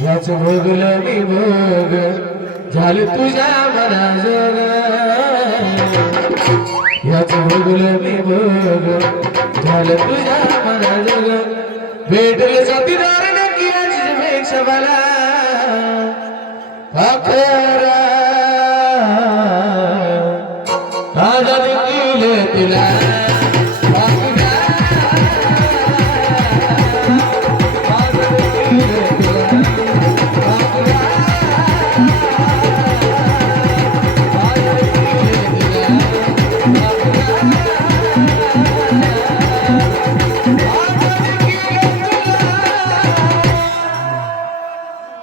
याच भोगलं मी भोग झालं तुझ्या मना जोग याच भोगलं मी भोग झालं तुझ्या मना जोग भेटले साथीदार नक्की पेक्षा मला காதல் கீழே